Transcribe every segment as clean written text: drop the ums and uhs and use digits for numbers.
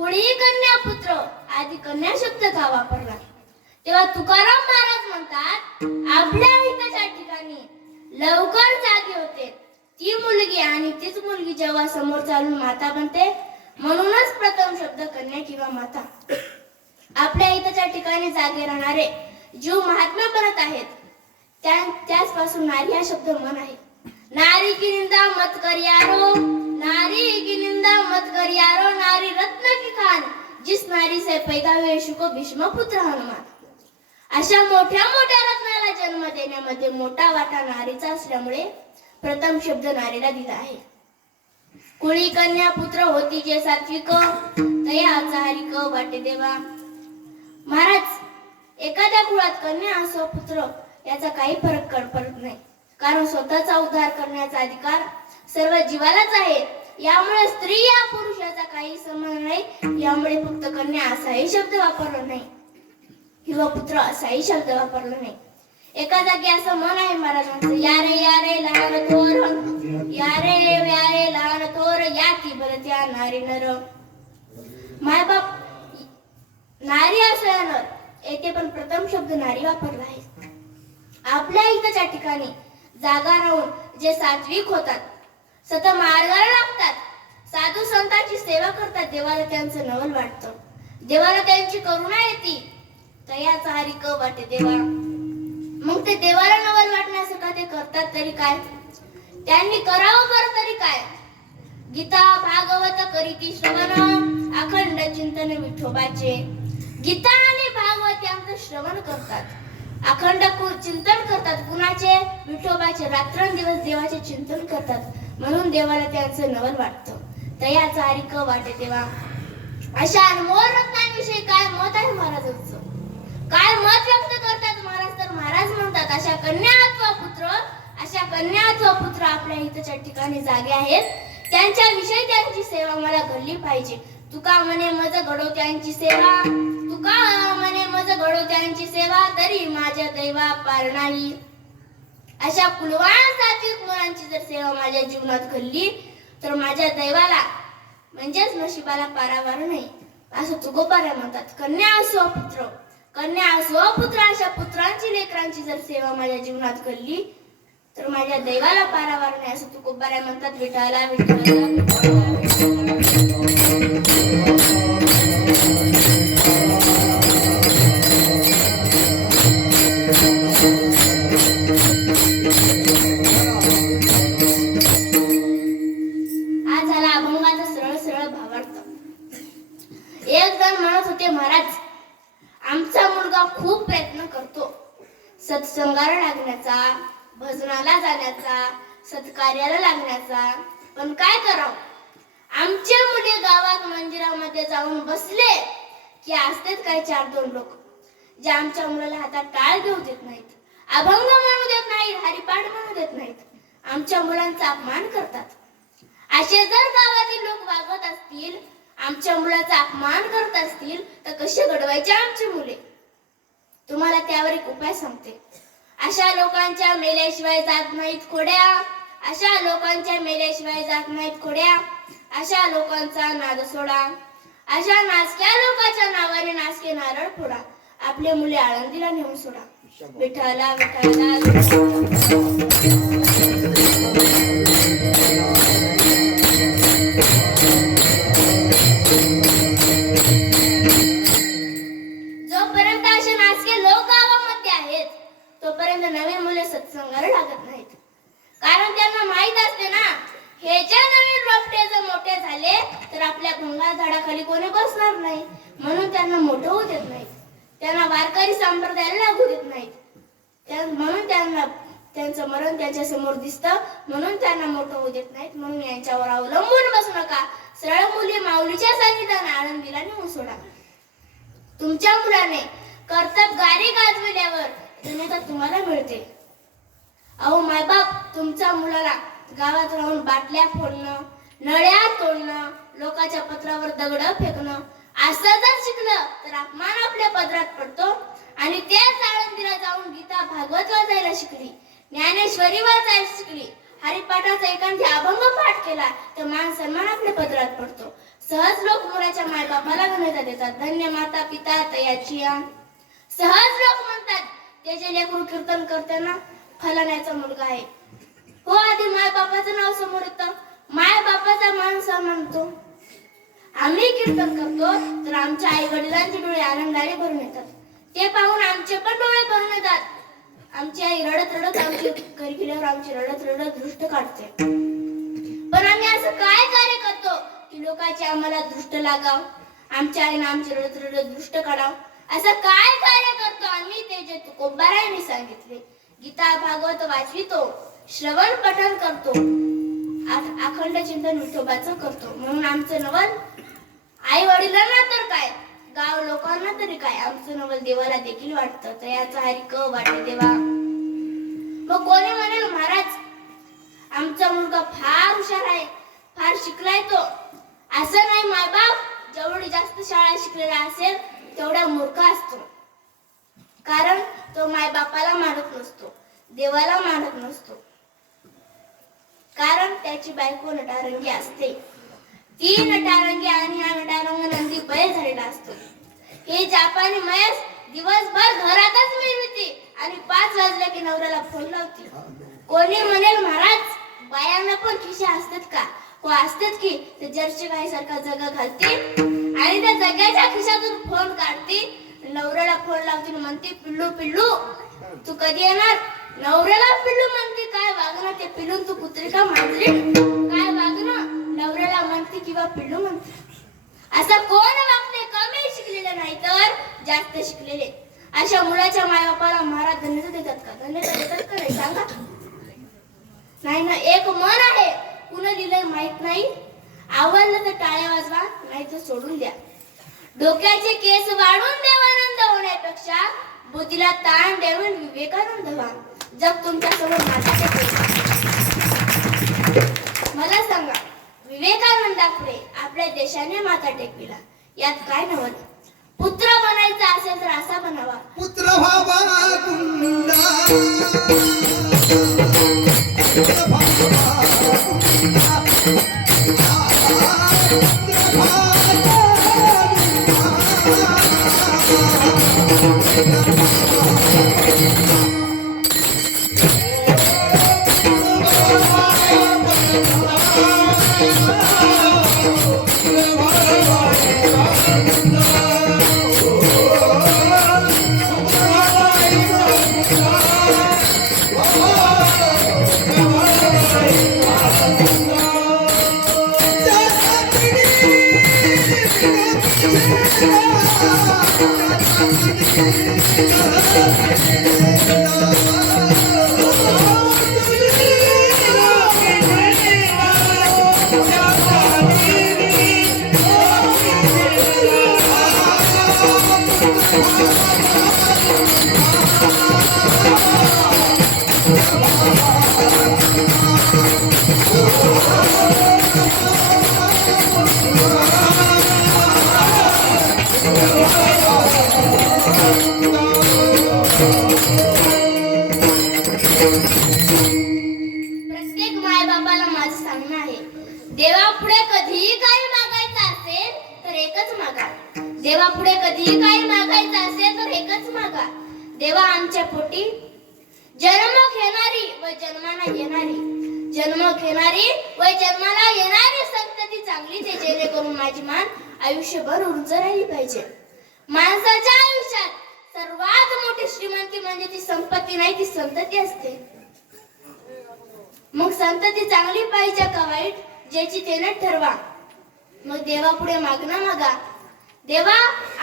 कुळी कन्या पुत्र आधी कन्या शब्द का वापरला? तेव्हा तुकाराम महाराज म्हणतात, आपल्या हिताच्या ठिकाणी लवकर जागे होते ती मुलगी आणि तीच मुलगी जेव्हा समोर चालून माता बनते, म्हणूनच प्रथम शब्द कन्या किंवा माता. आपल्या हिताच्या ठिकाणी जागे राहणारे जीव महात्मा बनत आहेत, त्याचपासून नारी हा शब्द मन आहे. नारी की निंदा मत करियारो, नारी की निंदा मत करियारो, नारी रत्न की खान, जिस नारी से पैदा हुए शुको भीष्म पुत्र हनुमान. अशा मोठ्या मोठ्या रत्नाला जन्म देण्यामध्ये मोठा वाटा नारीचा असल्यामुळे प्रथम शब्द नारीला दिला आहे. कुळी कन्या पुत्र होती जे सात्विक, तया हरिक वाटे देवा. महाराज, एखाद्या कुळात कन्या असो पुत्र याचा काही फरक पडत नाही, कारण स्वतःचा उद्धार करण्याचा अधिकार सर्व जीवालाच आहे. यामुळे स्त्री या पुरुषाचा काही संबंध नाही. यामुळे फक्त कन्या असाही शब्द वापरला नाही किंवा पुत्र असाही शब्द वापरला नाही. एका जागी असं मन आहे महाराजांचं, यारे लहान थोर, यारे लहान थोर, या की बलत्या नारी नर. मायबाप नारी असो नर, येथे पण प्रथम शब्द नारी वापरला आहे. आपल्या हिताच्या ठिकाणी जागा राहून जे सात्विक होतात, सतत मार्गाला लागतात, साधू संतांची सेवा करतात, देवाला त्यांचं नवल वाटतं, देवाला त्यांची करुणा येते, तयाचा हरिक वाटे देवा. मग ते देवाला नवल वाटण्यासारखं ते करतात तरी काय? त्यांनी करावं बरं तरी काय? गीता भागवत करीती श्रवण, अखंड चिंतन विठोबाचे. गीता आणि भागवत यांचं श्रवण करतात, अखंड चिंतन करतात. कुणाचे? विठोबाचे. रात्रंदिवस देवाचे चिंतन करतात, म्हणून देवाला त्यांचं नवल वाटतं, तयाचा हरिक वाटे देवा. अशा अनमोल रत्नांविषयी काय मत आहे महाराजांचं? काय मत व्यक्त करतात महाराज? तर महाराज म्हणतात, अशा कन्या अथवा पुत्र आपल्या हिताच्या ठिकाणी जागे आहेत, त्यांच्या विषयी त्यांची सेवा मला घडली पाहिजे. तुका म्हणे मज घडो त्यांची सेवा, तुका म्हणे मज घडो त्यांची सेवा, तरी माझ्या दैवा पार नाही. अशा कुलवान सात्विक मुलांची जर सेवा माझ्या जीवनात घडली तर माझ्या दैवाला म्हणजेच नशिबाला पारावार नाही, असं तुकोबाऱ्या म्हणतात. कन्या असो पुत्र, अशा पुत्रांची लेकरांची जर सेवा माझ्या जीवनात घडली तर माझ्या दैवाला पारावार नाही, असं तुकोबाऱ्या म्हणतात. विठाला विठाला आज झाला अभंगाचा सरळ भावार्थ. एक जण म्हणत होते, महाराज, आमचा मुलगा खूप प्रयत्न करतो सत्संगाला लागण्याचा, भजनाला जाण्याचा, सत्कार्याला लागण्याचा, पण काय करावं? आमचे मुले गावात मंदिरामध्ये जाऊन बसले की असतेच काही 4-2 लोक जे आमच्या मुलाला हातात टाळ घेऊ देत नाहीत, अभंग म्हणू देत नाहीत, हरिपाठ म्हणू देत नाहीत, आमच्या मुलांचा अपमान करतात. असे जर गावातील लोक वागत असतील, आमच्या मुलाचा अपमान करत असतील, तर कसे घडवायचे आमची मुले? तुम्हाला त्यावर एक उपाय सांगते. अशा लोकांच्या मेल्याशिवाय जात नाहीत खोड्या, अशा लोकांच्या मेल्याशिवाय जात नाहीत खोड्या, अशा लोकांचा नाद सोडा, अशा नासक्या लोकांच्या नावाने नासके नारळ फोडा, आपले मुले आळंदीला नेऊन सोडा. विठाला विठाला जोपर्यंत असे नासके लोक गावामध्ये आहेत तोपर्यंत नवीन मुले सत्संगाला लागत नाहीत, कारण त्यांना माहित असते ना, हे जे नवीन रोपटे जर मोठे झाले तर आपल्या भंगार झाडाखाली कोणी बसणार नाही, म्हणून त्यांना मोठं होऊ देत नाहीत, त्यांना वारकरी संप्रदायाला लागू देत नाहीत, म्हणून त्यांना त्यांचं मरण त्यांच्या समोर दिसतं, म्हणून त्यांना मोठं होऊ देत नाहीत. म्हणून यांच्यावर अवलंबून बसू नका, सरळ मुली माऊलीच्या सांगितल्याने आळंदीला नेऊन सोडा. तुमच्या मुलाने कर्तबगारी गाजविल्यावर धन्यता तुम्हाला मिळते. अहो मायबाप, तुमच्या मुलाला गावात राहून बाटल्या फोडणं, नळ्या तोडणं, लोकांच्या पत्रावर दगड फेकणं असं जर शिकलं तर अपमान आपल्या पदरात पडतो. आणि त्याच आळंदीला जाऊन गीता भागवत वाचायला शिकली, ज्ञानेश्वरी वाचायला शिकली, हरिपाठाचा एखादी अभंग पाठ केला तर मान सन्मान आपल्या पदरात पडतो. सहज लोक मुलाच्या मायबापाला घनता देतात. धन्य माता पिता तयाची आण. सहज लोक म्हणतात त्याचे लेकरू कीर्तन करताना फलाण्याचा मुलगा आहे. हो, आधी मायबापाचं नाव समोर येतं, मायबापाचा मान सन्मानतो. आम्ही कीर्तन करतो तर आमच्या आई वडिलांचे डोळे आनंदाने भरून येतात. ते पाहून आमचे पण डोळे भरून येतात. आमची आई रडत रडत आमची घरी गेल्यावर आमची रडत रडत दृष्ट काढते. पण आम्ही असं काय कार्य करतो की लोकांचे आम्हाला दृष्ट लागाव, आमच्या आईने आमची रडत रडत दृष्ट काढाव? असं काय कार्य करतो आम्ही ते जे तुकोबारायांनी सांगितले. गीता भागवत वाचवितो, श्रवण पठण करतो, अखंड चिंतन विठोबाचं करतो. म्हणून आमचं नवल आई वडिलांना तर काय, गाव लोकांना तरी काय, आमचं नवल देवाला देखील वाटतं. तयाचा हरी क वाटे देवा. मग कोणी म्हणेल महाराज आमचा मुलगा फार हुशार आहे, फार शिकलाय तो. असं नाही, मायबाप जेवढी जास्त शाळा शिकलेला असेल तेवढा मूर्ख असतो. कारण तो मायबापाला मानत नसतो, देवाला मानत नसतो. कारण त्याची बायको नटारंगी असते. ती नटारंगी आणि हा नटारंग नंदी बैल झालेला असतो. हे जापानी म्हैस दिवसभर घरातच मिळविते आणि 5 वाजले की नवऱ्याला फोन लावते. कोणी म्हणेल महाराज बायांना पण खिशा असतात का? हो असतात की. ते जर्सी गाईसारखा जगा घालते आणि त्या जगाच्या खिशातून फोन काढते, नवऱ्याला फोन लावते, म्हणते पिल्लू पिल्लू तू कधी येणार? नवऱ्याला पिल्लू म्हणते. काय वागणं ते पिल्लून तू कुत्री का मांजरी? काय वागणं? नवऱ्याला म्हणते किंवा पिल्लू म्हणते. असं कोण वागते? कमी शिकलेले नाही तर जास्त शिकलेले. अशा मुलाच्या मायबापाला महाराज धन्यता देतात का? धन्यता देतात का नाही सांगा? नाही ना. एक मन आहे, कुणा लिहिलंय माहित नाही. आवडलं तर टाळ्या वाजवा, नाही तर सोडून द्या. डोक्याचे केस वाढून देवानंद होण्यापेक्षा बुद्धीला ताण देऊन विवेकानंद व्हा. जग तुमच्या समोर माता मला सांगा, विवेकानंदापुढे आपल्या देशाने माथा टेकविला, यात काय नवल? पुत्र बनायचा असेल तर असा बनावा. पुत्र भावा कुंडा प्रत्येक मायबापाला माझं सांगणं आहे, देवापुढे कधीही काही मागायचं असेल तर एकच मागा. देवापुढे कधीही काही मागायचं असेल तर एकच मागा. देवा आमच्या पोटी जन्म घेणारी व जन्माला येणारी, जन्म घेणारी व जन्माला येणारी संतती चांगली दे, जेणेकरून माझी मान आयुष्यभर उंच राहिली पाहिजे. माणसाच्या आयुष्यात सर्वात मोठी श्रीमंती म्हणजे ती संपत्ती नाही, ती संतती असते. मग संतती चांगली पाहिजे का वाईट, ज्याची त्याने ठरवा. मग देवापुढे मागणं मागा, देवा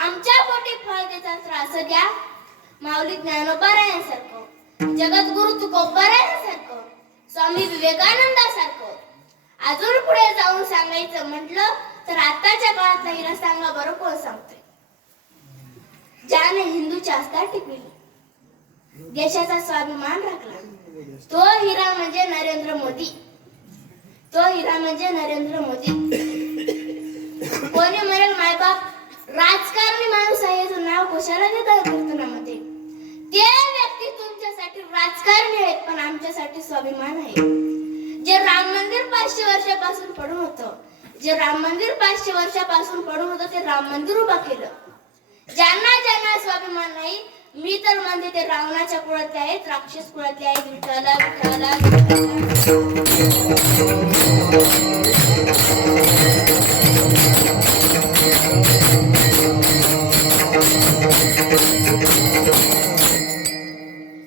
आमच्या पोटी फळ देता तर असं द्या, माऊली ज्ञानोबारायांसारखं, जगद्गुरु तुकोबारायांसारखं, स्वामी विवेकानंदासारखं. अजून पुढे जाऊन सांगायचं म्हटलं तर आताच्या काळातला हिरा सांगा बरं, कोण सांगतोय? ज्याने हिंदूची आस्था टिकविली, देशाचा स्वाभिमान राखला, तो हिरा म्हणजे नरेंद्र मोदी. तो हिरा म्हणजे नरेंद्र मोदी. कोणी म्हणेल मायबाप राजकारणी माणूस आहे, याचं नाव कशाला देतात कीर्तनामध्ये? ते व्यक्ती तुमच्यासाठी राजकारणी आहेत, पण आमच्यासाठी स्वाभिमान आहे. जे राम मंदिर 500 वर्षापासून पडून होतं, जे राम मंदिर 500 वर्षापासून पडून होतं ते राम मंदिर उभा केलं. ज्यांना ज्यांना स्वाभिमान नाही, मी तर म्हणते ते रावणाच्या कुळातले आहेत, राक्षस कुळातले आहेत. विठ्ठला विठ्ठला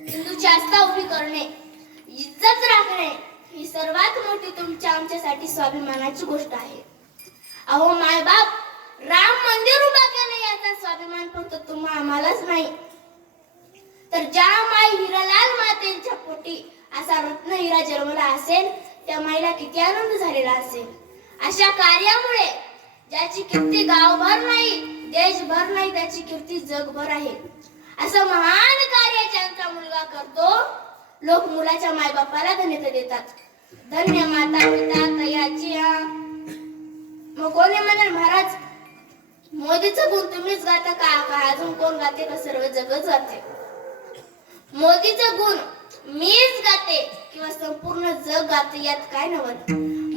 हिंदूची आस्था उभी करणे, इज्जत राखणे ही सर्वात मोठी तुमच्या आमच्यासाठी स्वाभिमानाची गोष्ट आहे. अहो मायबाप, राम मंदिर उभा केलं याचा स्वाभिमान फक्त तुम्हा आम्हालाच नाही, तर ज्या माई हिरालाल मातेच्या पोटी असा रत्न हिरा जन्मला असेल त्या माईला किती आनंद झालेला असेल. अशा कार्यामुळे ज्याची कीर्ती गावभर नाही, देशभर नाही, त्याची कीर्ती जगभर आहे. असं महान कार्य ज्यांचा मुलगा करतो, लोक मुलाच्या मायबापाला धन्यता देतात. धन्य माता पिता तयाची. मग कोणी म्हणे महाराज मोदीचं गुण तुम्हीच गाता का अजून कोण गाते का सर्व जगच गाते? मोदीचं गुण मीच गाते किंवा संपूर्ण जग गाते यात काय नवल.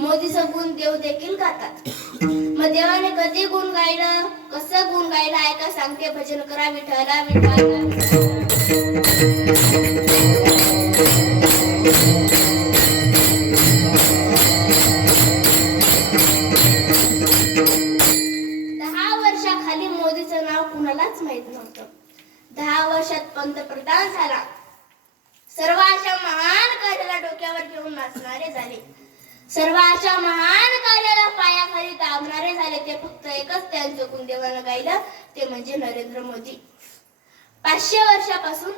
मोदीचं गुण देव देखील गातात. मग देवाने कधी गुण गायलं, कसं गुण गायलं ऐका सांगते. भजन करा विठ्ठला विठ्ठला. कुणालाच माहित नव्हतं. 10 वर्षात पंतप्रधान झाला. सर्व अशा महान कार्याला डोक्यावर घेऊन नाचणारे झाले. सर्व अशा महान कार्याला पायाखाली दाबणारे झाले. ते फक्त एकच त्यांचं गुण देवानं गायलं, ते म्हणजे नरेंद्र मोदी. 500 वर्षापासून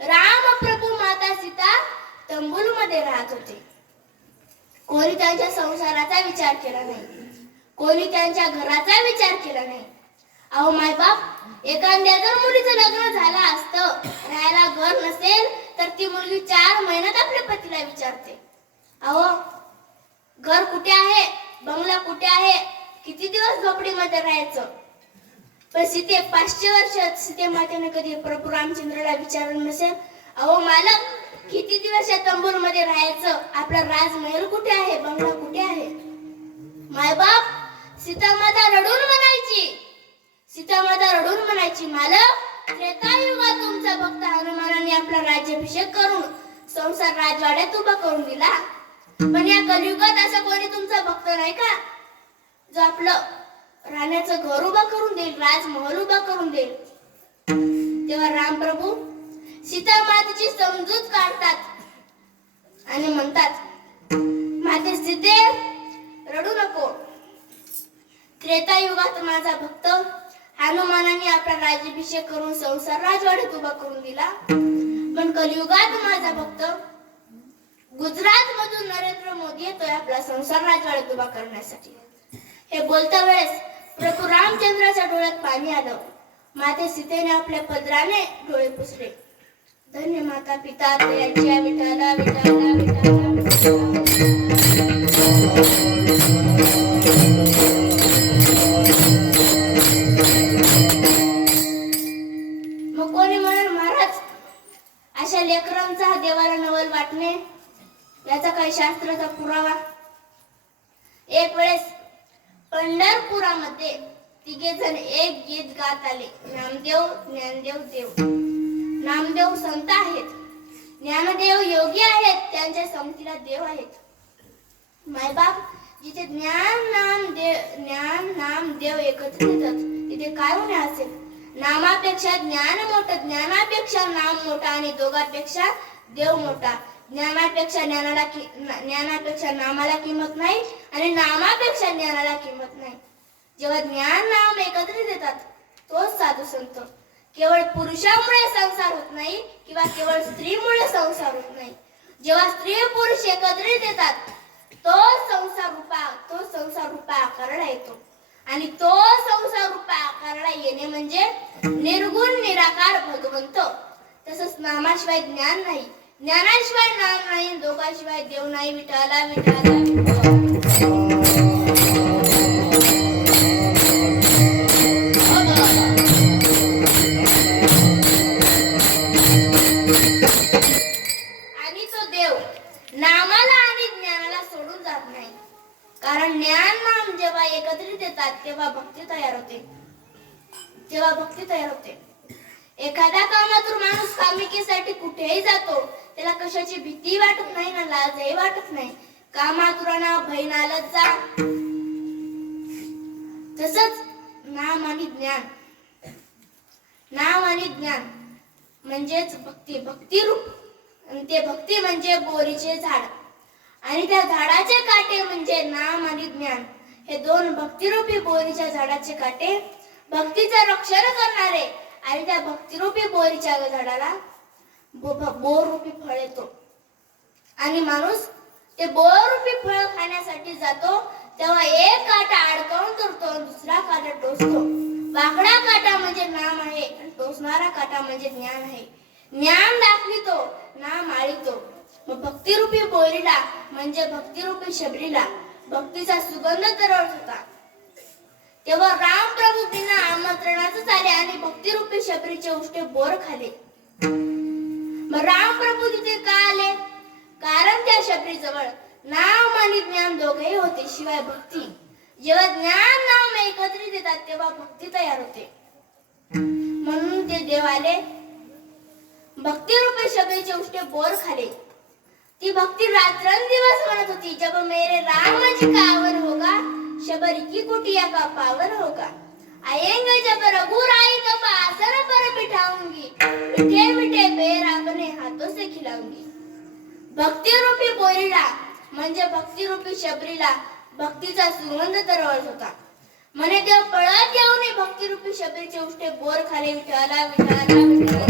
राम प्रभू माता सीता तंबूल मध्ये राहत होते. कोणी त्यांच्या संसाराचा विचार केला नाही, कोणी त्यांच्या घराचा विचार केला नाही. अहो मायबाप, एखाद्या जर मुलीचं लग्न झालं असतं, राहायला घर नसेल तर ती मुलगी 4 महिन्यात आपल्या पतीला विचारते, अहो घर कुठे आहे, बंगला कुठे आहे, किती दिवस झोपडीमध्ये राहायचं. पण 500 वर्षात सीते मातेने कधी प्रभू रामचंद्राला विचारलं नसेल, अहो मालक किती दिवस या तंबूर मध्ये राहायचं, आपला राजमहल कुठे आहे, बंगला कुठे आहे. मायबाप, सीतामाता रडून म्हणायची, मालक त्रेतायुगात तुमचा भक्त हनुमानाने आपला राज्याभिषेक करून संसार राजवाड्यात उभा करून दिला. पण या कलियुगात असं कोणी तुमचा भक्त नाही का, जो आपलं राहण्याचं घर उभा करून देईल, राजमहल उभा करून देईल. तेव्हा रामप्रभू सीता मातेची समजूत काढतात आणि म्हणतात, माते सीते रडू नको. त्रेतायुगात माझा भक्त हनुमानाने आपला राज्याभिषेक करून संसार राजवाड्यात उभा करून दिला. पण कलियुगात माझा भक्त गुजरात मधून नरेंद्र मोदी येतोय आपला संसार राजवाड्यात उभा करण्यासाठी. हे बोलता वेळेस प्रभू रामचंद्राच्या डोळ्यात पाणी आलं. माते सीतेने आपल्या पदराने डोळे पुसले. धन्य माता पिता तयाच्या विठ्ठला विठ्ठला विठ्ठला. मग कोणी म्हणेल महाराज अशा लेकरांचा देवाला नवल वाटणे याचा काही शास्त्राचा पुरावा. एक वेळेस पंढरपुरामध्ये 3 जण एक गीत गात आले. नामदेव ज्ञानदेव देव. नामदेव संत आहेत, ज्ञानदेव योगी आहेत, त्यांच्या संगतीला देव आहेत. मायबाप, जिथे ज्ञान नाम देव एकत्रित येतात तिथे काय होणे असेल. नामापेक्षा ज्ञान मोठं, ज्ञानापेक्षा नाम मोठा आणि दोघांपेक्षा देव मोठा. ज्ञानापेक्षा नामाला किंमत नाही आणि नामापेक्षा ज्ञानाला किंमत नाही. जेव्हा ज्ञान नाम एकत्रित येतात तोच साधू संत. केवळ पुरुषामुळे संसार होत नाही किंवा केवळ स्त्रीमुळे संसार होत नाही. जेव्हा स्त्री पुरुष एकत्रित येतात तो संसार रूपा आकाराला येतो. आणि तो संसार रूपा आकाराला येणे म्हणजे निर्गुण निराकार भगवंत. तसंच नामाशिवाय ज्ञान नाही, ज्ञानाशिवाय नाम नाही, दोघांशिवाय देव नाही. विठ्ठला विठ्ठला आणि तो देव नामाला आणि ज्ञानाला सोडून जात नाही. कारण ज्ञान नाम जेव्हा तेव्हा भक्ती तयार होते. एखाद्या कामातून माणूस कामिकेसाठी कुठेही जातो, त्याला कशाची भीती वाटत नाही ना लाजही वाटत नाही. कामातुराना भय ना लज्जा. तसंच नाम आणि ज्ञान. नाम आणि ज्ञान म्हणजेच भक्ती, भक्ती रूप. आणि ते भक्ती म्हणजे बोरीचे झाड आणि त्या झाडाचे काटे म्हणजे नाम आणि ज्ञान. हे दोन भक्तिरूपी बोरीच्या झाडाचे काटे भक्तीचं रक्षण करणारे आणि त्या भक्तिरूपी बोरीच्या झाडाला बोररूपी फळ येतो. आणि माणूस ते बोररूपी फळ खाण्यासाठी जातो तेव्हा एक काटा अडकवून धरतो, दुसरा काटा टोचतो. वाकडा काटा म्हणजे नाम आहे आणि टोचणारा काटा म्हणजे ज्ञान आहे. ज्ञान दाखवितो, नाम आळीतो. मग भक्तिरूपी बोरीला म्हणजे भक्तिरूपी शबरीला भक्तीचा सुगंध तरळत होता. तेव्हा राम प्रभू बिना आमंत्रणातच आले आणि भक्तिरूपी शबरीचे उष्टे बोर खाले. मग राम प्रभू तिथे का आले? कारण त्या शबरी जवळ नाम आणि ज्ञान दोघेही होते, शिवाय भक्ती. जेव्हा ज्ञान नाम एकत्रित येतात तेव्हा भक्ती तयार होते. म्हणून ते देव आले, भक्तिरूपी शबरीचे उष्टे बोर खाले. ती भक्ती रात्रंदिवस म्हणत होती, जब मेरे राम जी का आवर होगा, शबरी की कुटिया का पावन होगा. आएंगे जब रघुराई का आसन पर बिठाऊंगी, मीठे मीठे बेर अपने हाथों से खिलाऊंगी. भक्तिरूपी बोरीला म्हणजे भक्तिरूपी शबरीला भक्तीचा सुगंध तरळत होता. म्हणे देव पळत येऊन भक्तिरूपी शबरीचे उष्टे बोर खाले. विठ्ठला विठ्ठला विठ्ठला.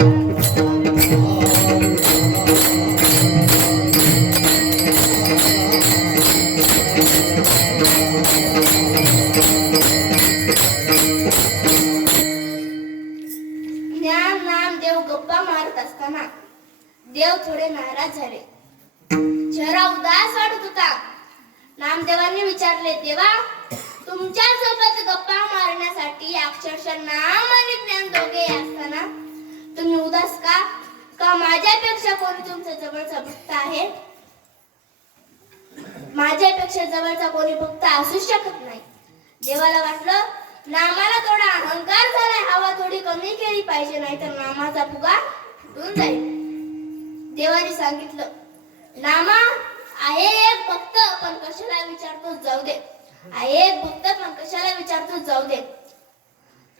ज्ञान नाम देव गप्पा मारत असताना देव थोडे नाराज झाले. चेहरा उदास वाटत होता. नामदेवांनी विचारले, देवा तुमच्या सोबत गप्पा मारण्यासाठी अक्षरशः नाम आणि ज्ञान दोघे असताना तुम्ही उदास का? का माझ्यापेक्षा कोणी तुमच्या जवळचा भक्त आहे? माझ्यापेक्षा जवळचा कोणी भक्त असू शकत नाही. देवाला वाटलं नामाला थोडा अहंकार झालाय, हवा थोडी कमी केली पाहिजे, नाही तर नामाचा फुगा फुटून जाईल. देवाने सांगितलं, नामा आहे एक भक्त पण कशाला विचारतो जाऊ दे. आहे एक भक्त पण कशाला विचारतो जाऊ दे.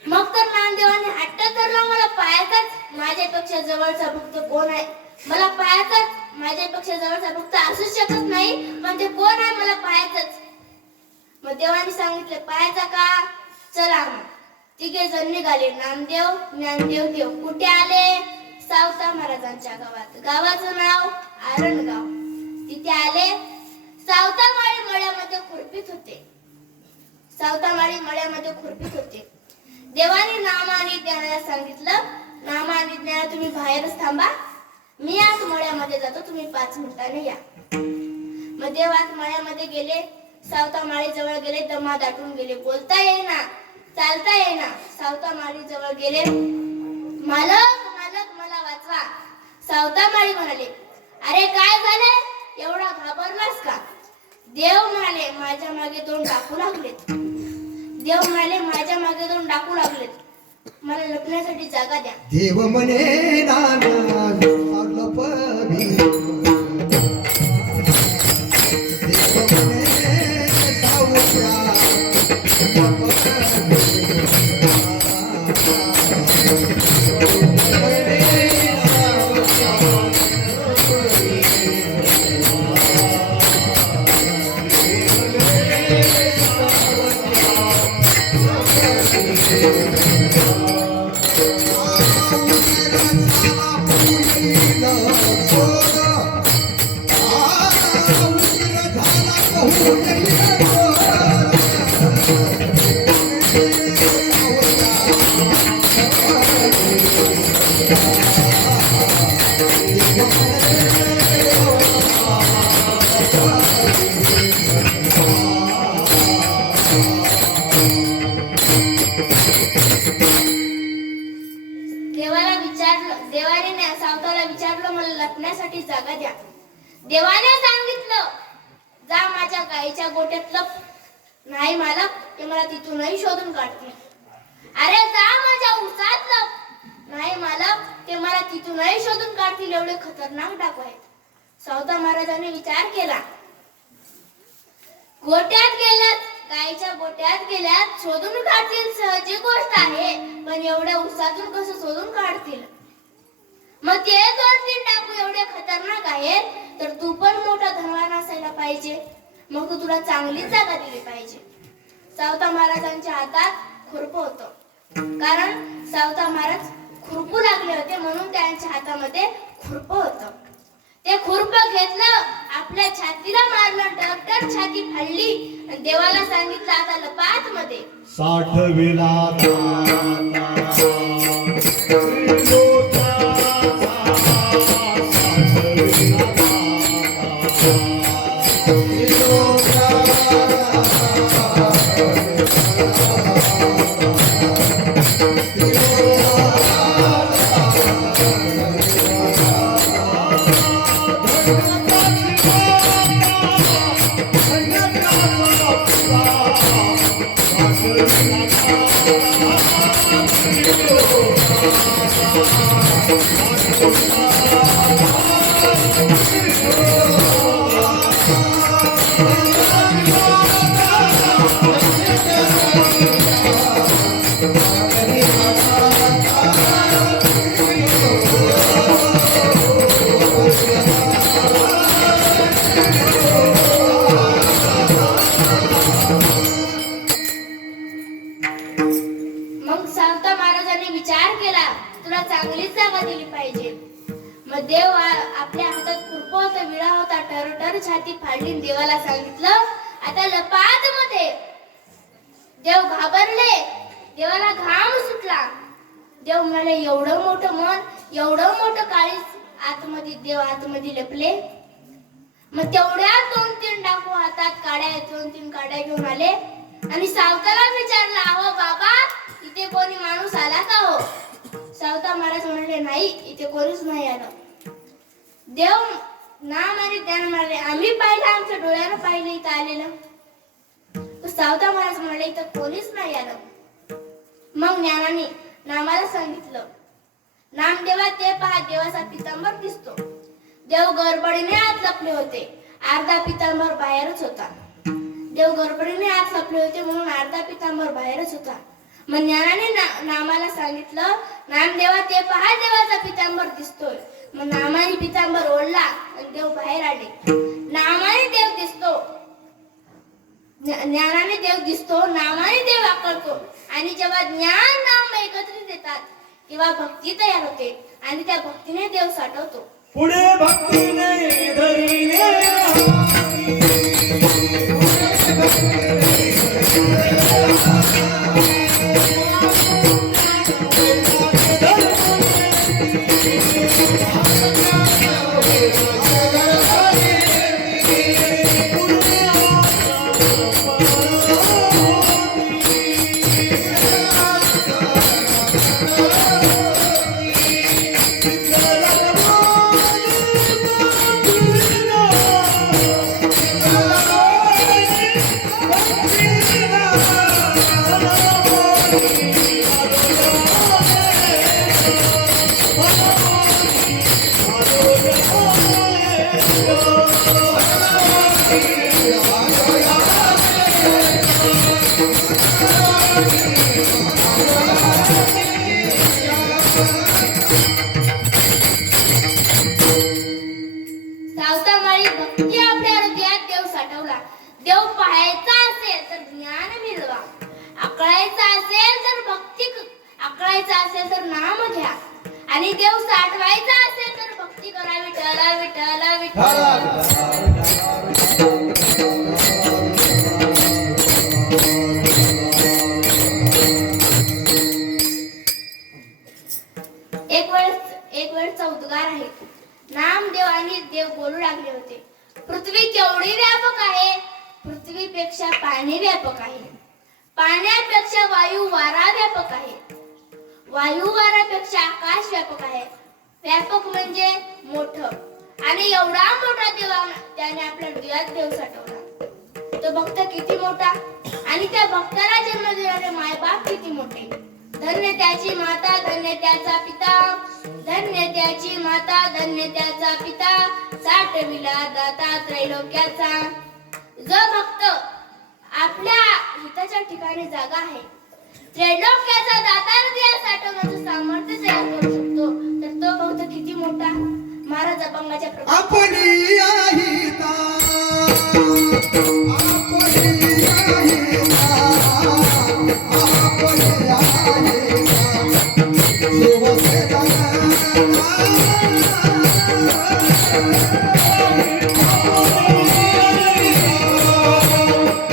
मग तर नामदेवाने हट्ट धरला, मला पायाचाच माझ्यापेक्षा जवळचा भक्त कोण आहे? मला पायाचाच माझ्यापेक्षा जवळचा भक्त असूच शकत नाही, पण ते कोण आहे मला पायाचाच. मग देवाने सांगितले, पायाचा का? चला मग. तिघे जण निघाले. नामदेव, ज्ञानदेव, देव. कुठे आले? सावता महाराजांच्या गावात. गावाचं नाव आरणगाव. तिथे आले. सावतामाळी मळ्यामध्ये खुरपीत होते. सावतामाळी मळ्यामध्ये खुरपीत होते. देवाने नाम आणि ज्ञानाला सांगितलं, नाम आणि ज्ञाना तुम्ही बाहेरच थांबा, मी आत मळ्यामध्ये जातो, तुम्ही 5 मिनिटांनी या. मग देव आत मळ्यामध्ये गेले. सावतामाळी जवळ गेले. दमा दाटून गेले. बोलता येईना, चालता येईना. सावतामाळी जवळ गेले. मालक मालक मला वाचवा. सावतामाळी म्हणाले, अरे काय झाले? एवढा घाबरलास का? देव म्हणाले, माझ्या मागे 2 डाकू लागलेत. देव म्हणाले, माझ्या मागे 2 डाकू लागलेत, मला लपण्यासाठी जागा द्या. देव म्हणे नाना लपवी, देव म्हणे सावत्या देवाने सावताला विचारलं, मला लपण्यासाठी जागा द्या. देवाने सांगितलं, जा माझ्या गाईच्या गोठ्यात लप. नाही मालक, ते मला तिथूनही शोधून काढतील. अरे जा माझ्या नाही शोधून काढतील एवढे खतरनाक डाकू आहेत. सावता महाराजांनी विचार केला. गोट्यात गेल्यात, गायच्या गोट्यात गेल्यात, शोधून काढतील सहजी गोष्ट आहे, पण एवढ्या उसातून कसं शोधून काढतील? मग ते 2-3 डाकू एवढे खतरनाक आहेत, तर तू पण मोठा धनवान असायला पाहिजे. मग तू तुला चांगलीच जागा दिली पाहिजे. सावता महाराजांच्या हातात खुरप होतं, कारण सावता महाराज खुरपू लागले होते, म्हणून त्यांच्या हातामध्ये खुरप होतं. ते खुरप घेतलं, आपल्या छातीला मारलं, डॉक्टर छाती फाडली आणि देवाला सांगितलं आता लपात मध्ये. साठविला मग सावता महाराजांनी विचार केला, तुला चांगलीच जागा दिली पाहिजे. मग देव आपल्या हातात खुरप होतं, विळा होता, टर छाती फाडली, देवाला सांगितलं आता लपात मध्ये. देव घाबरले, देवाला घाम सुटला. देव म्हणाले एवढं मोठं मन, एवढं मोठं काळीज आतमध्ये, देव आतमध्ये लपले. मग तेवढ्या 2-3 डाकू हातात काड्या, 2-3 काड्या घेऊन आले आणि सावताला विचारलं, अहो बाबा इथे कोणी माणूस आला का हो? सावता महाराज म्हणाले नाही, इथे कोणीच नाही आलं. देव नाम आणि ज्ञान म्हणाले, आम्ही पाहिलं, आमच्या डोळ्यानं पाहिलं इथं आलेलं. तर सावता महाराज म्हणाले इथं कोणीच नाही आलं. मग ज्ञानाने नामाला सांगितलं, नामदेवा ते पहा, देवाचा पितांबर दिसतो. देव गडबडीने आत लपले होते, अर्धा पितांबर बाहेरच होता. देव गडबडीने आत लपले होते म्हणून अर्धा पितांबर बाहेरच होता. मग ज्ञानाने नामाला सांगितलं, नामदेवा ते पहा, देवाचा पितांबर दिसतोय. मग नामाने पितांबर ओढला आणि देव बाहेर आले. नामाने देव दिसतो, ज्ञानाने देव दिसतो, नामाने देव आकळतो. आणि जेव्हा ज्ञान नाम एकत्रित येतात तेव्हा भक्ती तयार होते आणि त्या भक्तीने देव साठवतो. पुढे भक्तीने धरीने सावतामाळी भक्ती आपल्या हृदयात देव साठवला. देव पाहायचा असेल तर ज्ञान मिळवा, आकळायचा असेल तर भक्ती, आकळायचा असेल तर नाम घ्या आणि देव साठवायचा असेल तर भक्ती करा. विठ्ठल विठ्ठल विठ्ठल. एक वेळचा उद्गार आहे. नामदेव आणि देव बोलू लागले होते, पृथ्वी केवढी व्यापक आहे, पृथ्वीपेक्षा पाणी व्यापक आहे, पाण्यापेक्षा वायू वारा व्यापक आहे, वायू वाऱ्यापेक्षा आकाश व्यापक आहे. व्यापक म्हणजे मोठं आणि एवढा मोठा देव त्याने आपल्या हृदयात देव साठवला. तो भक्त किती मोठा आणि त्या भक्ताला जन्म देणारे मायबाप किती मोठे. धन्य त्याची माता, धन्य त्याचा पिता. धन्य त्याची माता धन्य त्याचा पिता साठविला दाता त्रैलोक्याचा. जो भक्त आपल्या हिताच्या ठिकाणी जागा आहे त्रैलोक्याचा दाता हृदय साठवण्याचं सामर्थ्य तयार करू शकतो तर तो भक्त किती मोठा. महाराज अभंगाच्या आपली आहिता आपली आहिता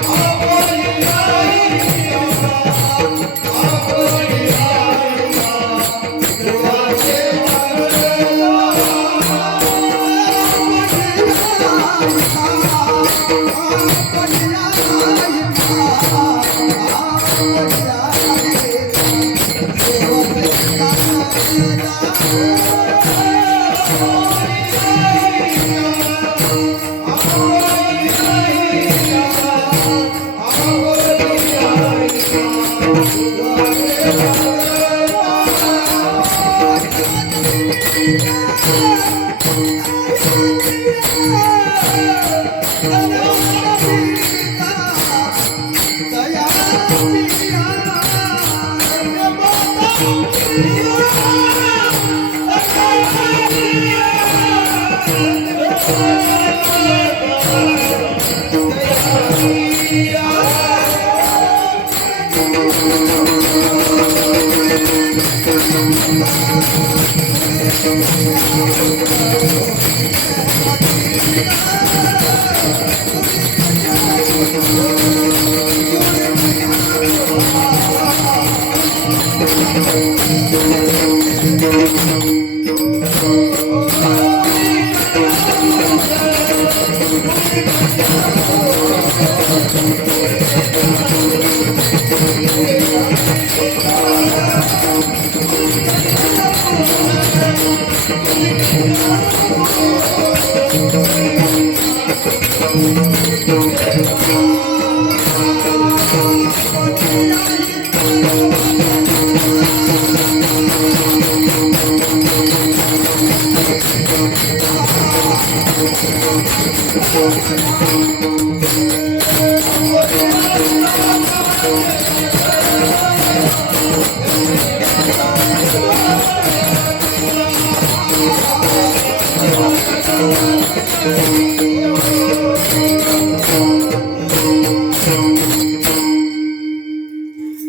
आपली आहिता देवसेना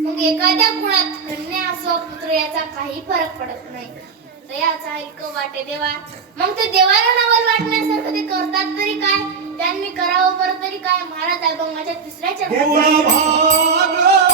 मग एखाद्या कुळात कन्या असो पुत्र याचा काही फरक पडत नाही दयाचा ऐक वाटे देवा. मग ते देवाला नवल वाटण्यासारखं ते करतात तरी काय त्यांनी करावं बरं तरी काय. महाराज अभंगाच्या तिसऱ्या गुण चरणात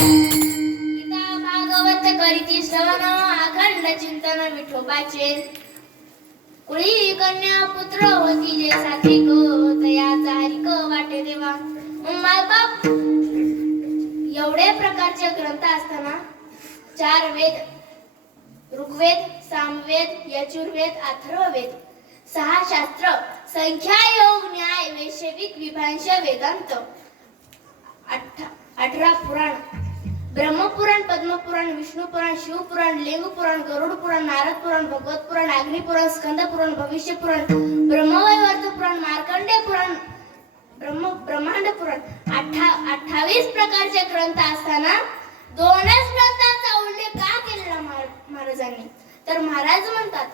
गीता भागवत करीती श्रवण अखंड चिंतन विठोबाचे. कुळी कन्या पुत्र होती जे सात्विक तयाचा हरिक वाटे देवा. मायबाप एवढे प्रकारचे ग्रंथ असताना 4 वेद ऋग्वेद सामवेद यजुर्वेद अथर्ववेद 6 शास्त्र संख्या योग न्याय वैशेविक विभांश वेदांत 18 पुराण ब्रह्मपुराण, पद्मपुराण, विष्णुपुराण, शिवपुराण, लिंगपुराण, गरुड पुराण, नारद पुराण, भगवत पुराण, अग्निपुराण, स्कंद पुराण, भविष्य पुराण, ब्रह्मवैवर्त पुराण, मार्कंडेय पुराण, ब्रह्मांड पुराण 28 प्रकारचे ग्रंथ असताना 2च ग्रंथांचा उल्लेख का केलेला महाराजांनी? तर महाराज म्हणतात,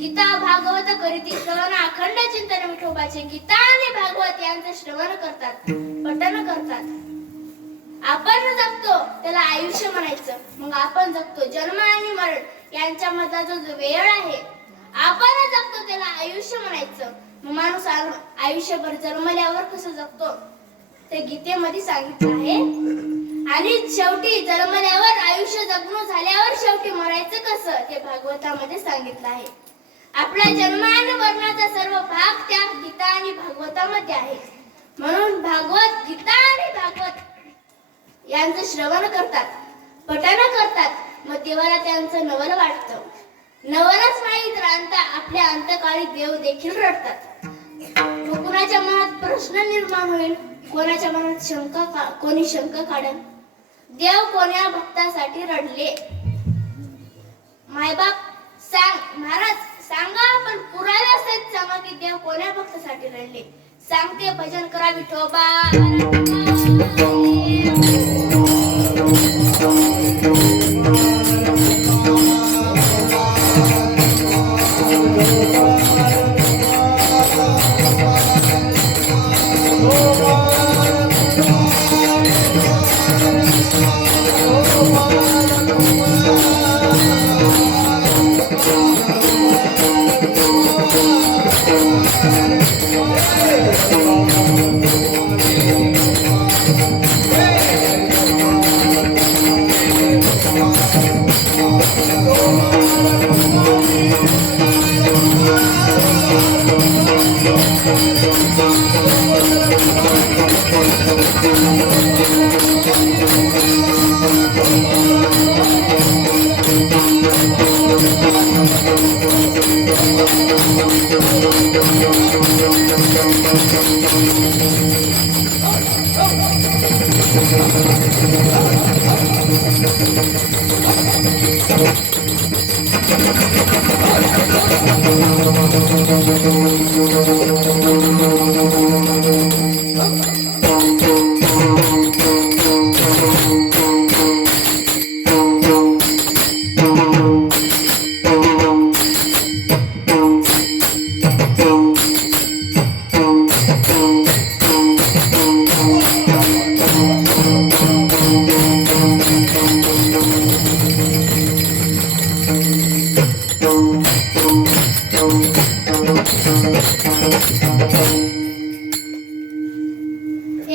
गीता भागवत करीती श्रवण अखंड चिंतन विठोबाचे. गीता आणि भागवत यांचे श्रवण करतात, पठण करतात. आपण जगतो त्याला आयुष्य म्हणायचं. मग आपण जगतो जन्म आणि मरण यांच्या मधला जो वेळ आहे, आपण जगतो त्याला आयुष्य म्हणायचं. मग माणूस आयुष्यभर जन्मल्यावर कसं जगतो ते गीतेमध्ये सांगितलं आहे. आणि शेवटी जन्मल्यावर आयुष्य जगणं झाल्यावर शेवटी मरायचं कसं ते भागवतामध्ये सांगितलं आहे. आपल्या जन्म आणि मरणाचा सर्व भाग त्या गीता आणि भागवतामध्ये आहे. म्हणून भागवत, गीता आणि भागवत यांचं श्रवण करतात, पठण करतात. मग देवाला त्यांचं नवल वाटतं. नवलच नाही तर आपल्या अंतकाळी देव देखील रडतात. मग कुणाच्या मनात प्रश्न निर्माण होईल, कोणाच्या मनात कोणी शंका काढेल, देव कोण्या भक्तासाठी रडले? मायबाप महाराज सांगा, पण पुराव्या सहित सांगा की देव कोण्या भक्तासाठी रडले. सांगते, भजन करा विठोबा.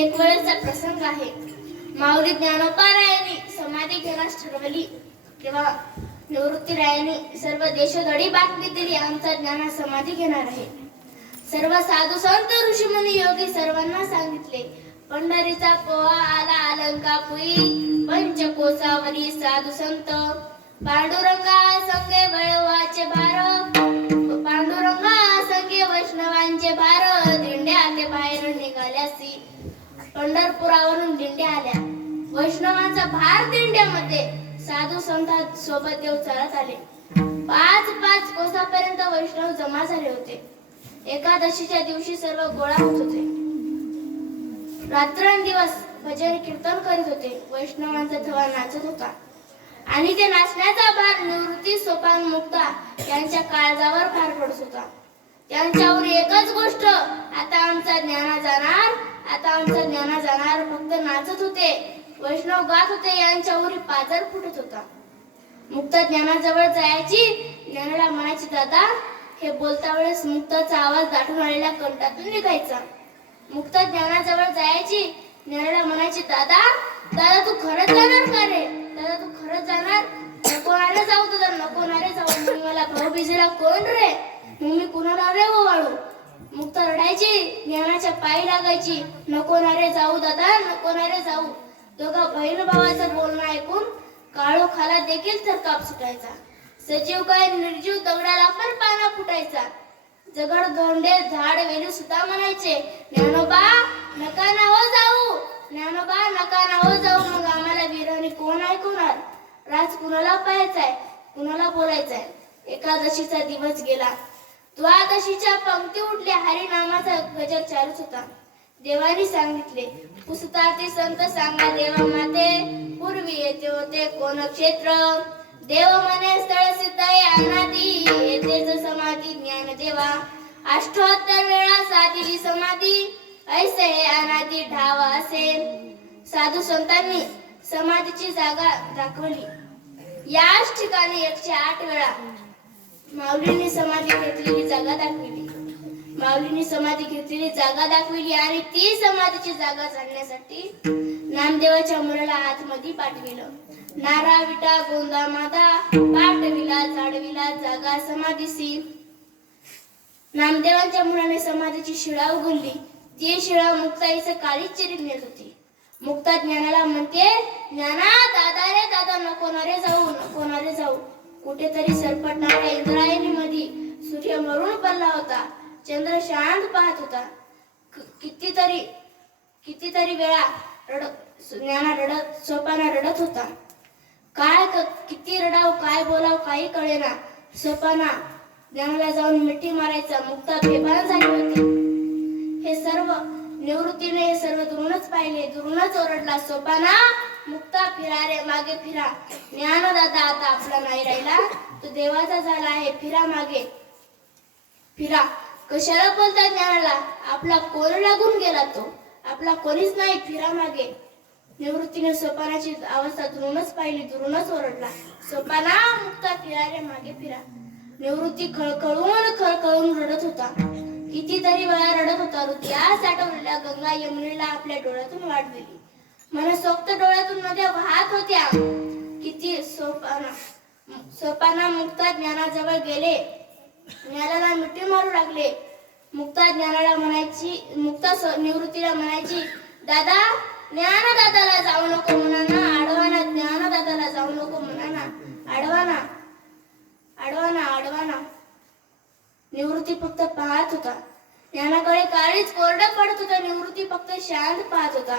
एक वेळेचा प्रसंग आहे. माऊली ज्ञानोबारायांनी समाधी घेण्यास ठरवली तेव्हा निवृत्तीरायांनी सर्व देशोधडी बातमी दिली, आमचा ज्ञाना समाधी घेणार आहे. सर्व साधू संत ऋषीमुनी योगी सर्वांना सांगितले. पंढरीचा पोहा आला अलंकापुई, पंचकोसावरी साधू संत. पांडुरंगा संगे वळवाचे भार, पांडुरंगा संगे वैष्णवांचे भार. दिंड्या ते बाहेर निघाल्यासी, पंढरपुरावरून दिंड्या आल्या. वैष्णवांचा भार दिंड्यामध्ये, साधू संत सोबत देव चालत आले. 5 कोसापर्यंत वैष्णव जमा झाले होते. एकादशीच्या दिवशी सर्व गोळा होत होते. रात्रंदिवस भजन कीर्तन करीत होते. वैष्णवांचा धवा नाचत होता आणि ते नाचण्याचा भार निवृत्ती सोपान मुक्ता यांच्या काळजावर भार पडत होता. त्यांच्यावर एकच गोष्ट, आता आमचा ज्ञाना जाणार, आता आमचा ज्ञाना जाणार. फक्त नाचत होते, वैष्णव गात होते, यांच्यावर पाजर फुटत होता. मुक्त ज्ञानाजवळ जायची, ज्ञानाला म्हणायची दादा. हे बोलता वेळेस मुक्ताचा आवाज दाटून आलेल्या कंठातून निघायचा. मुक्त ज्ञानाजवळ जायची, ज्ञानाला म्हणायची दादा. दादा तू खरंच जाणार का रे? दादा तू खरंच जाणार? नको नारे जाऊ दादा, नको नारे जाऊ. मग मला भाऊबीजेला कोण रे? मग मी कुणाला रे ओवाळू? मुक्त रडायची, ज्ञानाच्या पायी लागायची. नको नारे जाऊ दादा, नको नारे जाऊ. दोघा बहीण भावाचं बोलणं ऐकून काळोखाला देखील थरकाप सुटायचा. सजीव काय निर्जीव दगडाला पण पाना फुटायचा. जगड धोंडे झाड वेली सुद्धा म्हणायचे, ज्ञानोबा नका ना हो जाऊ, ज्ञानोबा नका ना हो जाऊ. मग राज कुणाला पाहायचाय, कुणाला बोलायचंय. एकादशीचा दिवस गेला. द्वादशीच्या पंक्ती उठल्या. हरिनामाचा गजर चालूच होता. देवानी सांगितले, पुसताती संत सांगा देवा माते, पूर्वी येथे होते कोण क्षेत्र. देव म्हणे स्थळ सिद्ध आहे अनादी, येथेच समाधी ज्ञान देवा. 78 वेळा साधिली समाधी, ऐसे हे अनादी ठाव असे. साधू संतांनी समाधीची जागा दाखवली. याच ठिकाणी 108 वेळा माऊलींनी समाधी घेतलेली जागा दाखविली. माऊलींनी समाधी घेतलेली जागा दाखविली आणि ती समाधीची जागा जाणण्यासाठी नामदेवाच्या मुलाला आतमध्ये पाठविलं. नारा विटा गोंदा माता, पाठविला झाडविला जागा समाधीसी. नामदेवांच्या मुलाने समाधीची शिळा उघडली. ती शिळा मुक्ताईचं काळीच चिरीत नेत होती. मुक्ता ज्ञानाला म्हणते, ज्ञाना दादा रे दादा, नको ना रे जाऊ, नको ना रे जाऊ. कुठेतरी सरपटणाऱ्या इंद्रायणी मध्ये सूर्य मरून पडला होता. चंद्र शांत पाहत होता. कितीतरी वेळा ज्ञाना रडत, सोपाना रडत होता. किती रडाव, काय बोलाव काही कळेना. सोपाना ज्ञानाला जाऊन मिठी मारायचा. मुक्ता बेभान झाली होती. हे सर्व निवृत्तीने हे सर्व दुरूनच पाहिले. दुरूनच ओरडला, सोपाना मुक्ता फिरा रे मागे फिरा. ज्ञानदाता आता आपला नाही राहिला, तो देवाचा झाला आहे. फिरा मागे फिरा. कशाला बोलतात ज्ञानाला? आपला कोण लागून गेला, तो आपला कोणीच नाही. फिरा मागे. निवृत्तीने सोपानाची अवस्था दुरूनच पाहिली. दुरूनच ओरडला, सोपाना मुक्ता फिरा रे मागे फिरा. निवृत्ती खळखळून रडत होता. कितीतरी वेळा रडत होता. हृदयास आठवलेल्या गंगा यमुनेला आपल्या डोळ्यातून वाट दिली. मनसोक्त डोळ्यातून नद्या वाहत होत्या. किती सोपाना मुक्ता ज्ञानाजवळ गेले. ज्ञानाला मिठी मारू लागले. मुक्ता ज्ञानाला म्हणायची, निवृत्तीला म्हणायची, दादा ज्ञानदादाला जाऊ नको म्हणा ना, आडवाना. ज्ञानदादाला जाऊ नको म्हणा ना, आडवाना आडवाना आडवाना. निवृत्ती फक्त पाहत होता. ज्ञानाकडे काळीच कोरडं पडत होता. निवृत्ती फक्त शांत पाहत होता.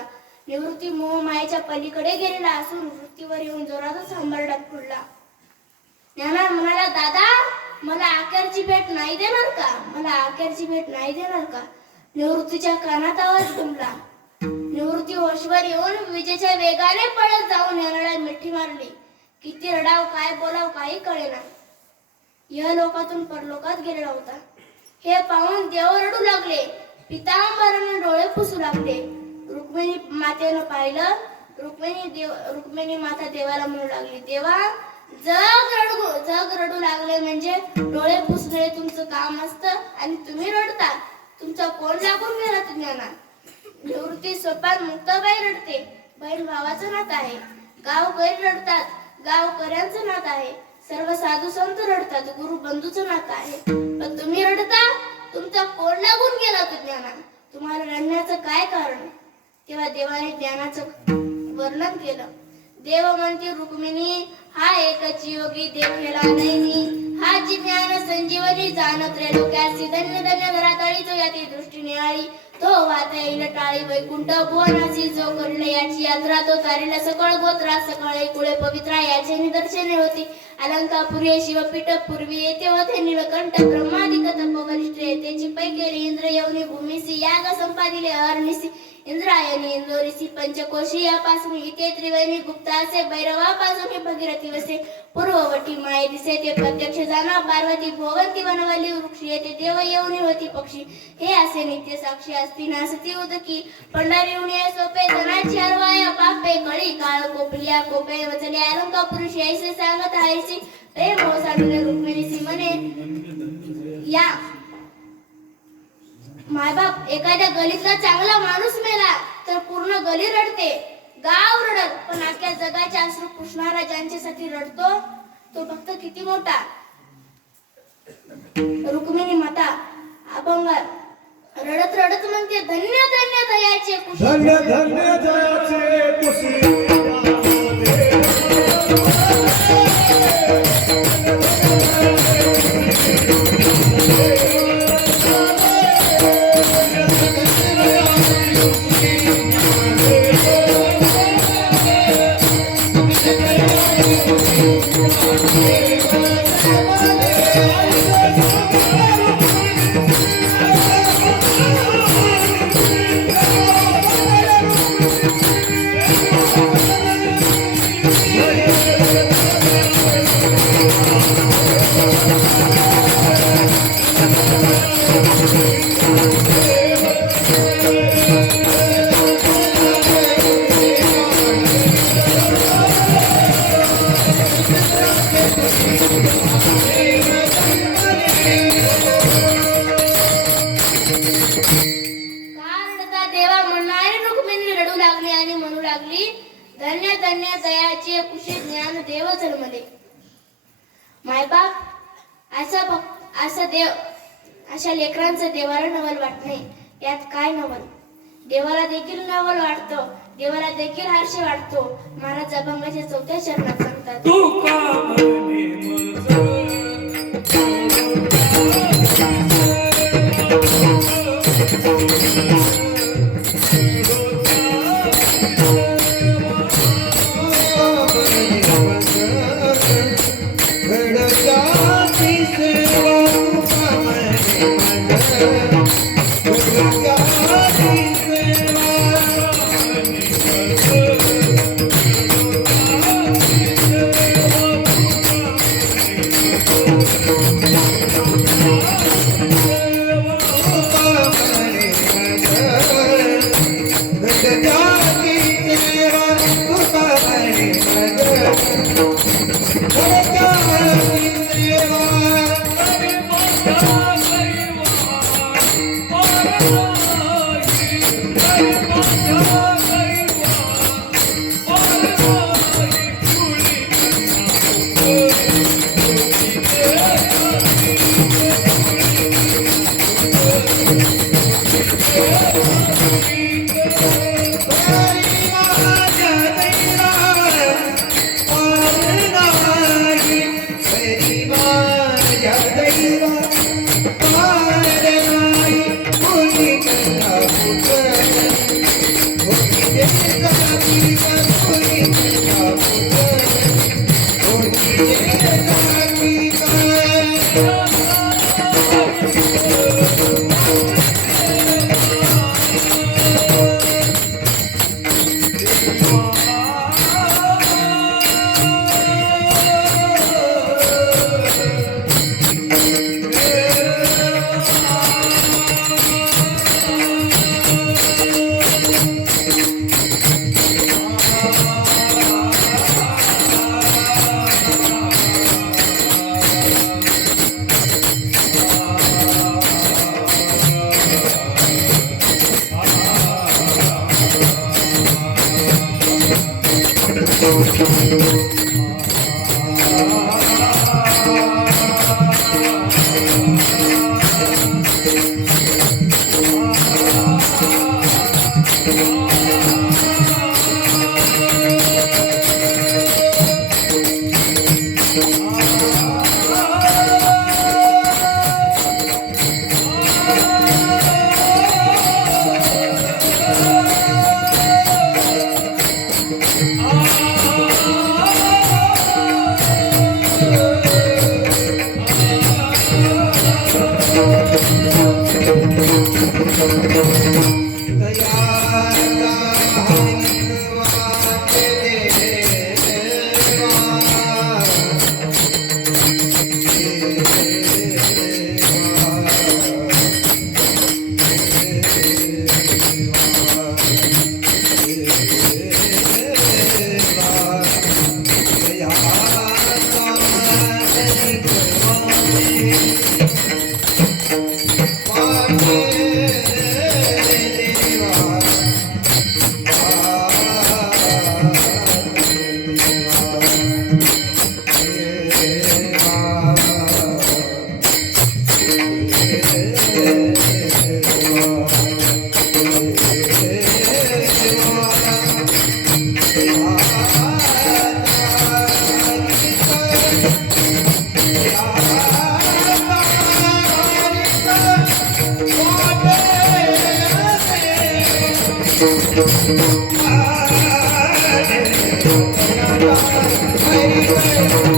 निवृत्ती मोह मायेच्या पलीकडे गेलेला असून वृत्तीवर येऊन जोरातच हंबरडा फुडला. ज्ञाना म्हणाला, दादा मला आखेरची भेट नाही देणार का? मला आखेरची भेट नाही देणार का? निवृत्तीच्या कानात आवाज घुमला. निवृत्ती होशवर येऊन विजेच्या वेगाने पळत जाऊन ज्ञानाला मिठी मारली. किती रडाव, काय बोलाव काही कळेना. या लोकातून परलोकात गेलेला होता. हे पाहून देव रडू लागले. पितांबराने डोळे पुसू लागले. रुक्मिणी मातेनं पाहिलं. रुक्मिणी माता देवाला म्हणू लागली, देवा जग रडू लागले म्हणजे डोळे पुसणे तुमचं काम असतं आणि तुम्ही रडता. तुमचा कोण लागून गेला ज्ञाना? निवृत्ती सोपान मुक्ताबाई रडते. बहीण भावाचं नातं आहे. गावकरी रडतात, गावकऱ्यांचं नातं आहे. सर्व साधू संत रडतात, गुरु बंधूचं नातं आहे. पण तुम्ही रडता, तुमचा कोण लागून गेला ज्ञाना? तुम्हाला रडण्याचं काय कारण? तेव्हा देवाने ज्ञानाचं वर्णन केलं. देव म्हणते, रुक्मिणी हा एकच योगी देखेला नाही. हा जी ज्ञान संजीवनी जाणत रे डोक्यासी. धन्य धन्य घरातळी जो याची दृष्टी निहाळी. तो वाता येईल टाळी वैकुंठ भुवनासी. जो करील याची यात्रा तो तारीला सकळ गोत्रा. सकळ कुळे पवित्रा याचे निदर्शने होती. अलंकापुरी शिवपीठ पूर्वी येथे होते. नीलकंठ ब्रह्मादिक तपोवरिष्ठ येथेची पै केली. इंद्र यवनी भूमीसी याग संपादिले अहर्निसी. इंद्रायणी इंदोरीसी पंचकोशी यापासून इथे त्रिवेणी गुप्ता असे. भैरवापासून भगीरथी वसे. पूर्ववटी माये दिसे ते प्रत्यक्ष जाणा. पार्वती भोवंती वनवली वृक्षी येथे देव येऊनी होती पक्षी. हे असे नित्य साक्षी असती नासती उदकी. पंढरीहुनी सोपे जनाची हरवाय पापे कळी. काळ कोपलिया कोपे वचले अलंका पुरुष ऐसे सांगत आहेसी. प्रेम ओसाडले रुक्मिणीसी म्हणे, या मायबाप एखाद्या गलीतला चांगला माणूस मेला तर पूर्ण गली रडते, गाव रडत. पण अख्ख्या जगाचे अश्रू पुसणारा ज्यांच्यासाठी रडतो तो भक्त किती मोठा. रुक्मिणी माता अभंग रडत रडत म्हणते, धन्य धन्य दयाचे कुशी. धन्य धन्य दयाचे कुशी. Thank you. का रडता देवा म्हणणारी रुक्मिणी रडू लागली आणि म्हणू लागली, धन्य धन्य दयाचे कुशे ज्ञान देव जन्मले. मायबाप असं देव अशा लेकरांचं देवाला नवल वाटणे, यात काय नवल? देवाला देखील नवल वाटतं, देवाला देखील हर्ष वाटतो. महाराज अभंगाच्या 4थ्या चरणात सांगतात, तुका म्हणे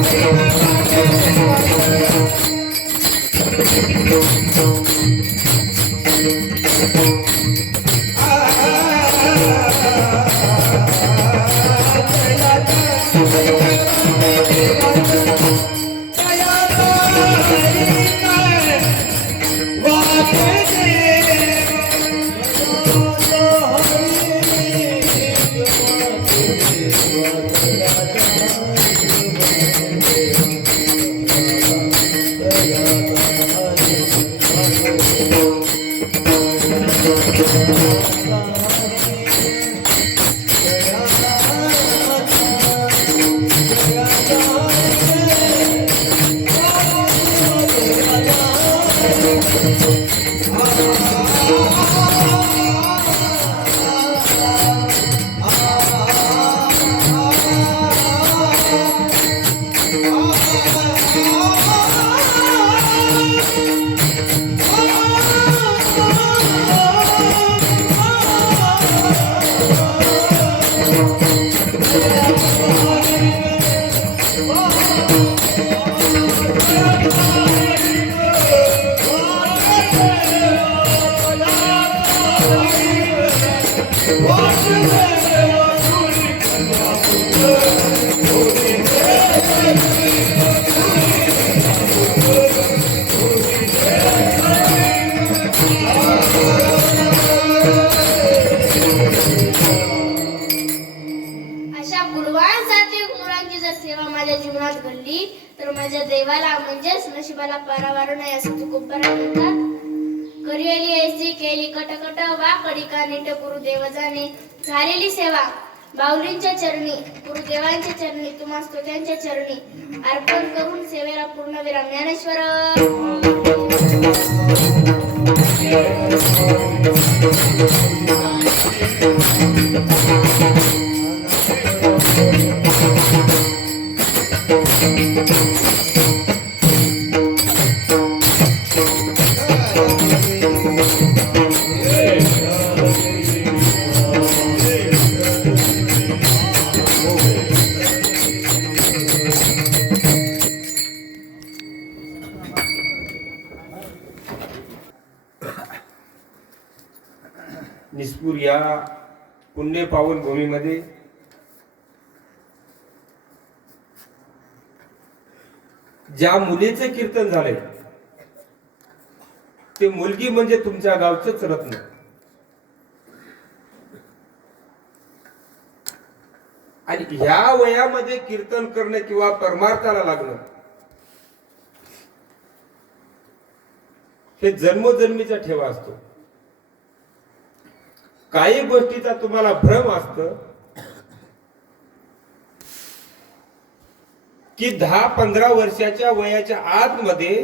Hare अशा गुणवान सात्विक मुलांची जर सेवा माझ्या जीवनात घडली तर माझ्या देवाला म्हणजेच नशिबाला पारावार नाही असं तुकोबराय म्हणतात. करियली ऐसी केली कटकट वा कडिका नीट गुरुदेव जाणे. झालेली सेवा बाहुलींच्या चरणी गुरुदेवांच्या चरणी तुम्हा स्तुत्यांच्या चरणी अर्पण करून सेवेला पूर्णविराम. ज्ञानेश्वर निस्पूर या पुण्य पावन भूमीमध्ये ज्या मुलीचे कीर्तन झाले ते मुलगी म्हणजे तुमच्या गावचंच रत्न. आणि ह्या वयामध्ये कीर्तन करणं किंवा परमार्थाला लागणं हे जन्मोजन्मीचा ठेवा असतो. काही गोष्टीचा तुम्हाला भ्रम असत की 10-15 वर्षाच्या वयाच्या आतमध्ये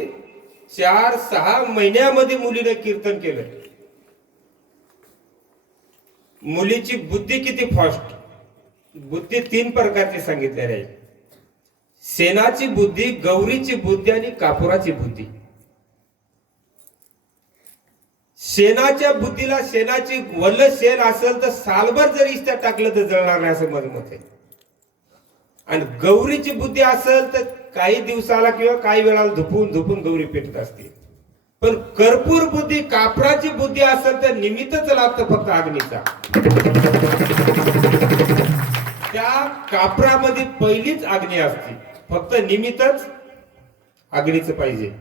4-6 महिन्यामध्ये मुलीने कीर्तन केलं. मुलीची बुद्धी किती फास्ट. बुद्धी 3 प्रकारची सांगितलेली आहे. शेणाची बुद्धी, गौरीची बुद्धी आणि कापुराची बुद्धी. शेणाच्या बुद्धीला शेणाची वल्ल शेण असेल तर सालभर जर इस्त्या टाकलं तर जळणार नाही असं माझं मत आहे. आणि गौरीची बुद्धी असेल तर काही दिवसाला किंवा काही वेळाला झोपून गौरी पेटत असते. पण कर्पूर बुद्धी, कापराची बुद्धी असेल तर निमित्तच लागतं फक्त अग्नीचा. त्या कापरामध्ये पहिलीच अग्नी असते, फक्त निमित्तच अग्नीचं पाहिजे.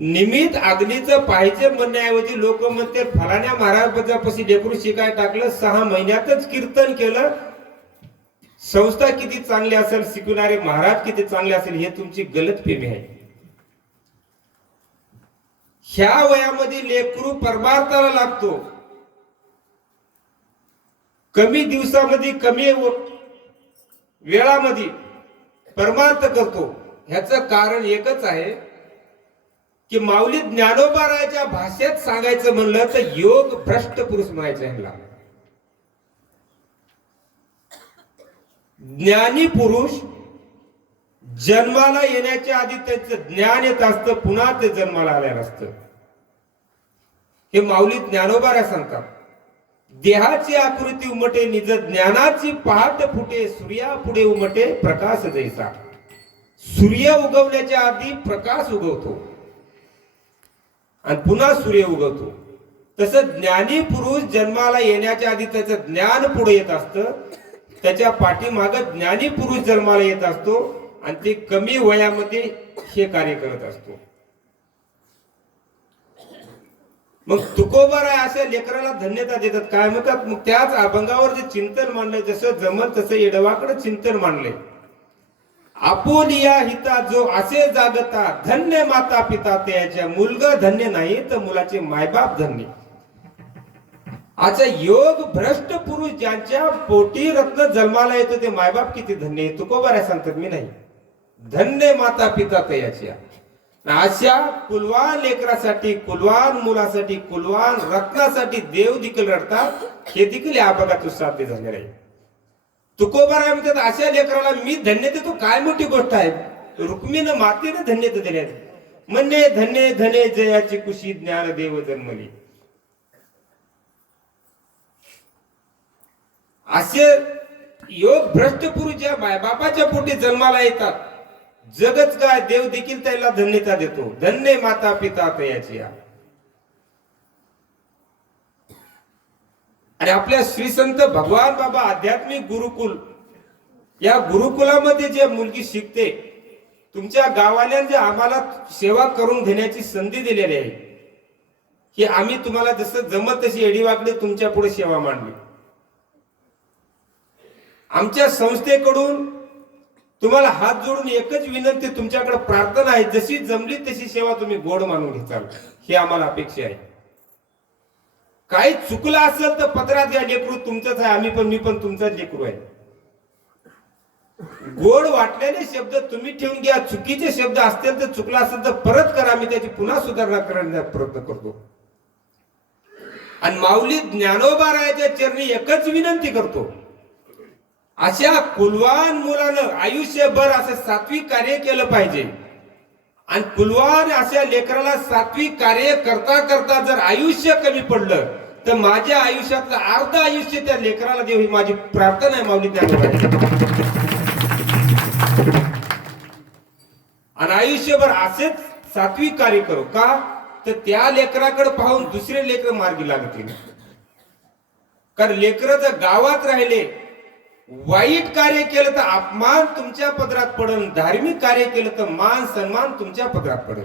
निमित्त अग्नीचं पाहिजे म्हणण्याऐवजी लोक म्हणते फलाण्या महाराजापाशी लेकरू शिकाय टाकलं, 6 महिन्यातच कीर्तन केलं. संस्था किती चांगली असेल, शिकवणारे महाराज किती चांगले असेल, हे तुमची गलतफहमी आहे. ह्या वयामध्ये लेकरू परमार्थाला लागतो. कमी दिवसामध्ये, कमी वेळामध्ये परमार्थ करतो. ह्याचं कारण एकच आहे की माऊली ज्ञानोबारायाच्या भाषेत सांगायचं म्हणलं तर योग भ्रष्ट पुरुष म्हणायचं ह्याला. ज्ञानी पुरुष जन्माला येण्याच्या आधी त्यांचं ज्ञान येत असतं, पुन्हा ते जन्माला आलेलं असतं. हे माऊली ज्ञानोबाराया सांगतात. देहाची आकृती उमटे निज ज्ञानाची पहाट फुटे, सूर्या पुढे उमटे प्रकाश जैसा. सूर्य उगवण्याच्या आधी प्रकाश उगवतो. आणि पुन्हा सूर्य उगवतो. तसं ज्ञानी पुरुष जन्माला येण्याच्या आधी त्याचं ज्ञान पुढे येत असतं, त्याच्या पाठीमागं ज्ञानी पुरुष जन्माला येत असतो आणि ते कमी वयामध्ये हे कार्य करत असतो. मग तुकोबाराय अशा लेकराला धन्यता देतात. काय म्हणतात, मग त्याच अभंगावर जे चिंतन मांडलंय, जसं जमल तसं येडवाकडे चिंतन मांडलंय. आपोलिया हिता जो असे जागता, धन्य माता पिता त्याच्या. मुलगा धन्य नाही तर मुलाचे मायबाप धन्य. अच्छा, योग भ्रष्ट पुरुष ज्यांच्या पोटी रत्न जन्माला येतो ते मायबाप किती धन्य आहे. तुकोबाराय सांगतात, मी नाही. धन्य माता पिता त्याच्या. अशा कुलवान लेकरासाठी, कुलवान मुलासाठी, कुलवान रत्नासाठी देव देखील रडतात. हे देखील या अभंगातून साध्य झालेलं आहे. तुकोबाराय म्हणतात, अशा लेकराला मी धन्य देतो. काय मोठी गोष्ट आहे. रुक्मिणीनं मातेनं धन्यता दिल्या. म्हणणे धन्य धन्य जयाची कुशी ज्ञान देव जन्मली. असे योग भ्रष्ट पुरुष ज्या मायबापाच्या पोटी जन्माला येतात, जगच काय देव देखील त्याला धन्यता देतो. धन्य माता पिता तयाची. आणि आपल्या श्री संत भगवान बाबा आध्यात्मिक गुरुकुल, या गुरुकुलामध्ये जे मुलगी शिकते, तुमच्या गावाल्याने जे आम्हाला सेवा करून घेण्याची संधी दिलेली आहे, की आम्ही तुम्हाला जसं जमत तशी एडीवाकडे तुमच्या पुढे सेवा मांडली. आमच्या संस्थेकडून तुम्हाला हात जोडून एकच विनंती, तुमच्याकडे प्रार्थना आहे, जशी जमली तशी सेवा तुम्ही गोड मानून घेताल, ही आम्हाला अपेक्षा आहे. काही चुकलं असेल तर पदरात घ्या, लेकरू तुमचंच आहे, मी पण तुमचाच लेकरू आहे. गोड वाटलेले शब्द तुम्ही ठेवून घ्या. चुकीचे शब्द असतील तर, चुकला असेल तर परत करा, मी त्याची पुन्हा सुधारणा करण्याचा प्रयत्न करतो. आणि माऊली ज्ञानोबारायाच्या चरणी एकच विनंती करतो, अशा कुलवान मुलानं आयुष्यभर असं सात्विक कार्य केलं पाहिजे. आणि कुलवान अशा लेकराला सात्विक कार्य करता करता जर आयुष्य कमी पडलं तर माझ्या आयुष्यातलं अर्ध आयुष्य त्या लेकराला देव, ही माझी प्रार्थना आहे माऊली ज्ञानोबाराया. आणि आयुष्यभर असेच सात्विक कार्य करू. का तर त्या लेकराकडे पाहून दुसरे लेकर मार्गी लागतील. कारण लेकर जर गावात राहिले, वाईट कार्य केलं तर अपमान तुमच्या पदरात पडेल, धार्मिक कार्य केलं तर मान सन्मान तुमच्या पदरात पडेल.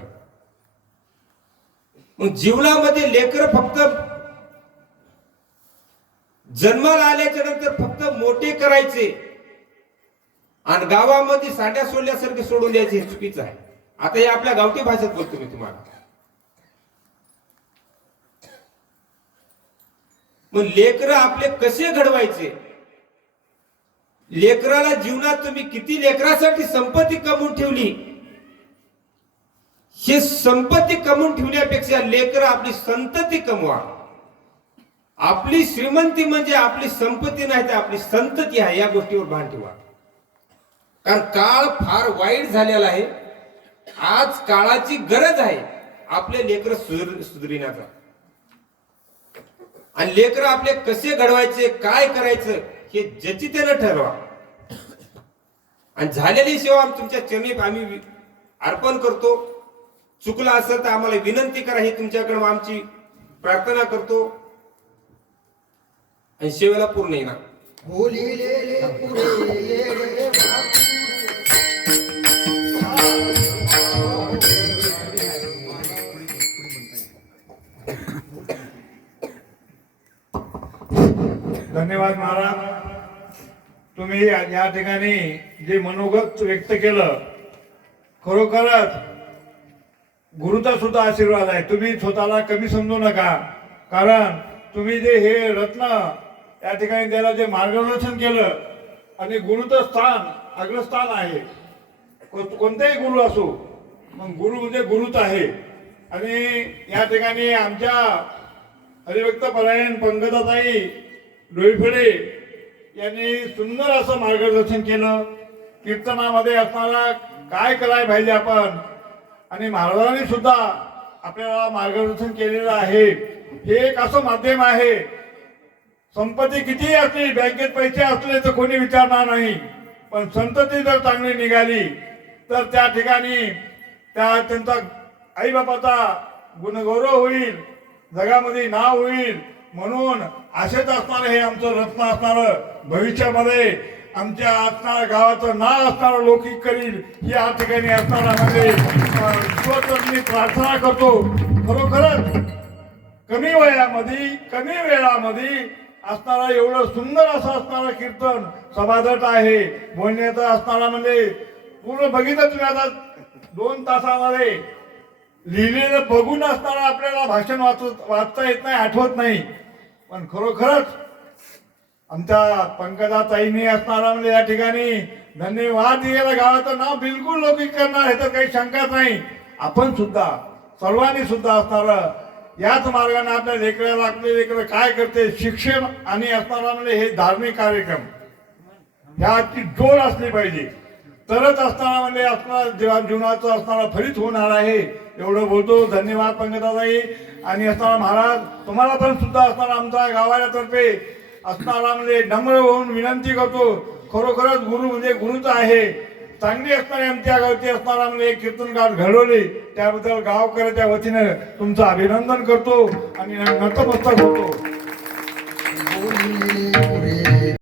मग जीवनामध्ये लेकर फक्त जन्माला आल्याच्या नंतर फक्त मोठे करायचे आणि गावामध्ये साड्या सोडल्यासारखे सोडून द्यायचे, हे चुकीचं आहे. आता हे आपल्या गावठी भाषेत बोलतो मी तुम्हाला. मग लेकर आपले कसे घडवायचे, लेकराला जीवनात तुम्ही किती लेकरासाठी संपत्ती कमवून ठेवली, हे संपत्ती कमवून ठेवण्यापेक्षा लेकर आपली संतती कमवा. आपली श्रीमंती म्हणजे आपली संपत्ती नाही तर आपली संतती आहे, या गोष्टीवर भान ठेवा. कारण काळ फार वाईट झालेला आहे. आज काळाची गरज आहे आपले लेकर सुधरण्याचा. आणि लेकर आपले कसे घडवायचे, काय करायचं, हे ज्याची त्यानं ठरवा. आणि झालेली सेवा तुमच्या चरणी आम्ही अर्पण करतो. चुकला असेल तर आम्हाला विनंती करा, ही तुमच्याकडे आमची प्रार्थना करतो. आणि सेवेला पूर्ण येणार. बोलिलेले पुरे येडे धन्यवाद महाराज. तुम्ही या ठिकाणी जे मनोगत व्यक्त केलं, खरोखरच गुरुचा सुद्धा आशीर्वाद आहे. तुम्ही स्वतःला कमी समजू नका, कारण तुम्ही जे हे रत्न या ठिकाणी त्याला जे मार्गदर्शन केलं, आणि गुरुचं स्थान अग्रस्थान आहे. कोणताही गुरु असो, मग गुरु म्हणजे गुरुच आहे. आणि या ठिकाणी आमच्या हरिभक्तपरायण पंकजाताई डोईफळे यांनी सुंदर असं मार्गदर्शन केलं. कीर्तनामध्ये असणारा काय करायला पाहिजे आपण, आणि महाराजांनी सुद्धा आपल्याला मार्गदर्शन केलेलं आहे. हे एक असं माध्यम आहे, संपत्ती कितीही असली, बँकेत पैसे असले तर कोणी विचारणार नाही, पण संतती जर चांगली निघाली तर त्या ठिकाणी त्यांचा आईबापाचा गुणगौरव होईल, जगामध्ये नाव होईल, म्हणून असेच असणार हे आमचं रत्न असणार. भविष्यामध्ये आमच्या असणाऱ्या गावाचं नाव असणारं लौकिक करील ही या ठिकाणी असणाऱ्यामध्ये ईश्वर मी प्रार्थना करतो. खरोखरच कमी वयामध्ये कमी वेळामध्ये असणारा एवढं सुंदर असं असणारं कीर्तन सभादट आहे. बोलण्याचं असणारा म्हणजे पूर्ण बघितलं तुम्ही आता 2 तासामध्ये लिहिलेलं बघून असणारा आपल्याला भाषण वाचता येत नाही, आठवत नाही. पण खरोखरच आमच्या पंकजाताईंनी असणारा म्हणजे या ठिकाणी धन्यवाद दिलेला. गावाचं नाव बिलकुल लौकिक करणार हे तर काही शंकाच नाही. आपण सुद्धा सर्वांनी सुद्धा असणारं याच मार्गाने आपल्या लेकराला आपले लेकरं काय करते शिक्षण आणि असणारा म्हणजे हे धार्मिक कार्यक्रम ह्याची जोड असली पाहिजे, तरच असताना म्हणजे असणारा जीवनाचं असणारा फलित होणार आहे. एवढं बोलतो. धन्यवाद पंकजाताई. आणि असणारा महाराज तुम्हाला पण सुद्धा असणारा आमच्या गावातर्फे असणारा म्हणजे नम्र होऊन विनंती करतो. खरोखरच गुरु म्हणजे गुरुच आहे. चांगली असणारी आमच्या गावची असणारा म्हणजे एक कीर्तनकार घडवली, त्याबद्दल गावकऱ्याच्या वतीनं तुमचं अभिनंदन करतो आणि नतमस्तक होतो.